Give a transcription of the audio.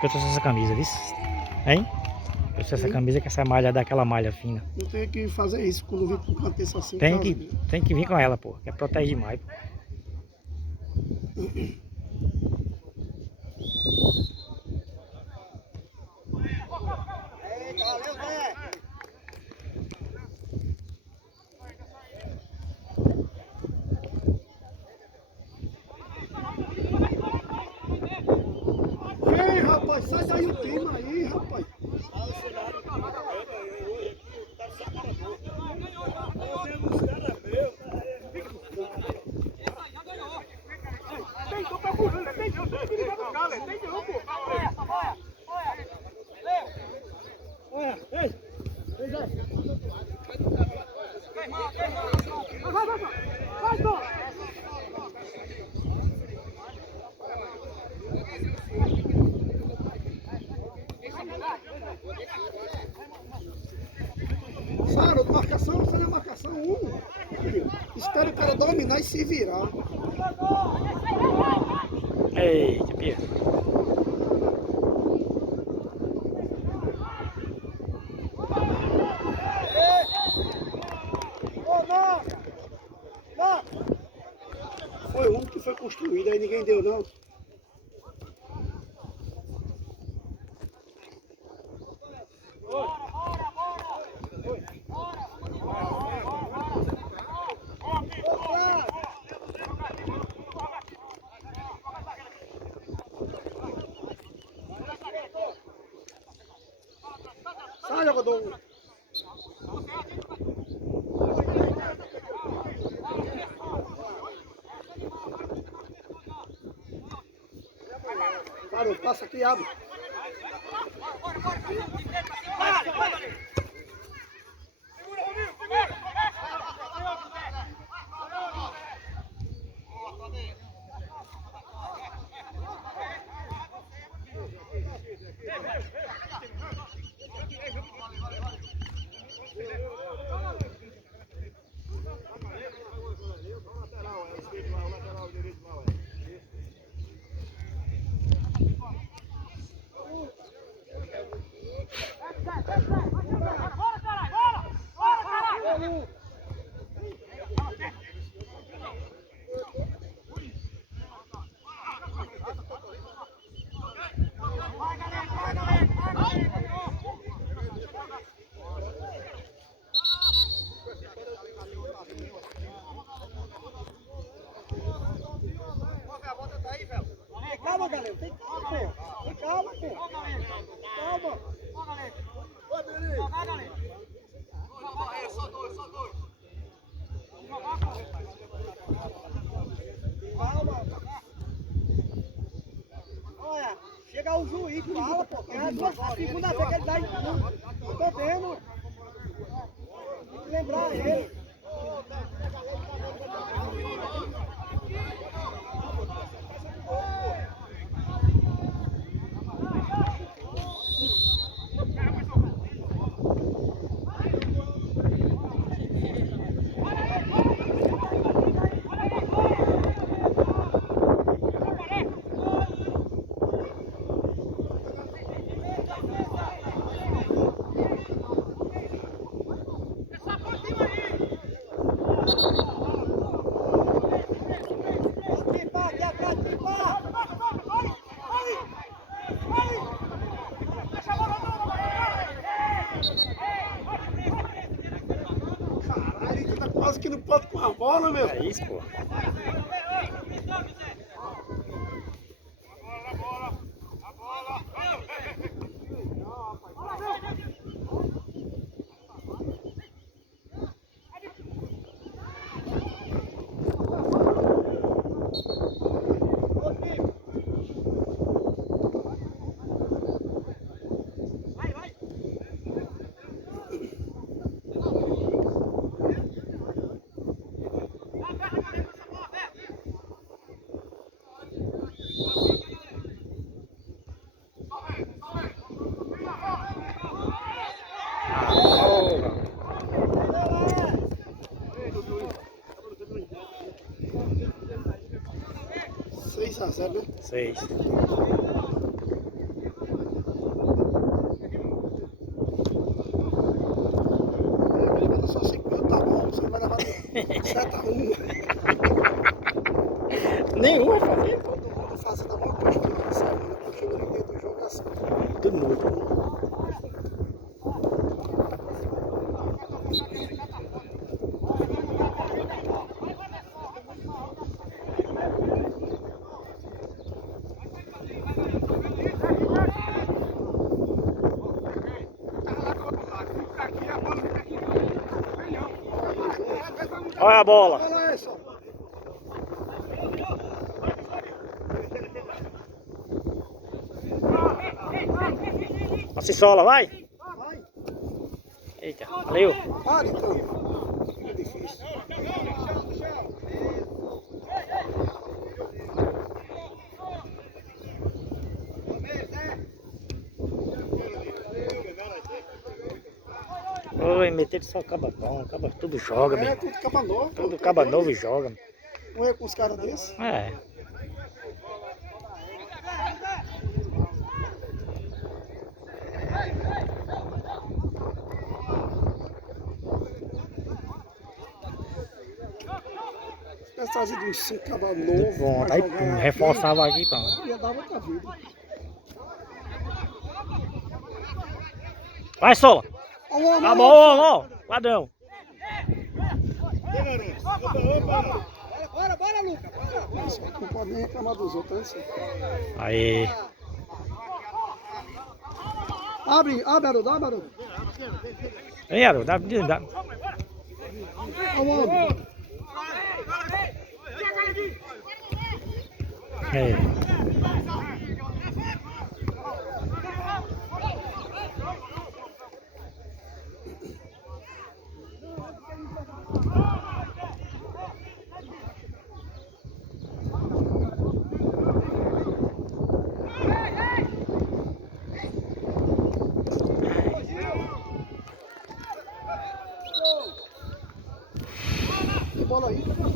que eu trouxe essa camisa, viu? Hein? Eu trouxe essa camisa que essa malha dá aquela malha fina. Eu tenho que fazer isso quando vir com canteço assim. Tem que vir com ela, pô. Que protege demais, pô. Valeu, Zé! Ei, rapaz, sai daí o time aí, rapaz. Sara, marcação, você não é marcação 1. Espera o cara dominar e se virar. Eita, pia. Foi um que foi construído, aí ninguém deu não. Sai, jogador. Parou, passa aqui, abre. Calma, galera, tem calma, pô. Tem calma, pô. Calma. Calma. Olha, chega o juiz, fala, pô. É a segunda vez que ele dá expulso. Eu tô vendo. Tem que lembrar ele. Caralho, tu tá quase que no ponto com a bola, meu. É isso, pô. Seis a 0, né? 6. acerta uma. Nenhum vai fazer. Todo mundo fazendo alguma coisa durante a semana, quando chega no dia do jogo assim. Tudo morto. Olha a bola. Olha isso. Assisola, vai. Vai. Eita, valeu. Para então. Fica difícil. Oi, meteram só caba bom, caba tudo joga, É, meu. tudo caba novo. Tudo caba novo e joga. Não é com os caras desses? É. Essa trazer de uns 5 caba novo. Bom, pra aí jogar aqui, reforçava aqui, pronto. ia dar outra vida. Vai, Sola. Alô, Tá bom, ó, ladrão. Bora, Lucas. Não pode nem reclamar dos outros, né? Aí. Abre, Haroldo, abre, Haroldo. Vem, Aro, dá. Aonde? Aí. Que bola aí?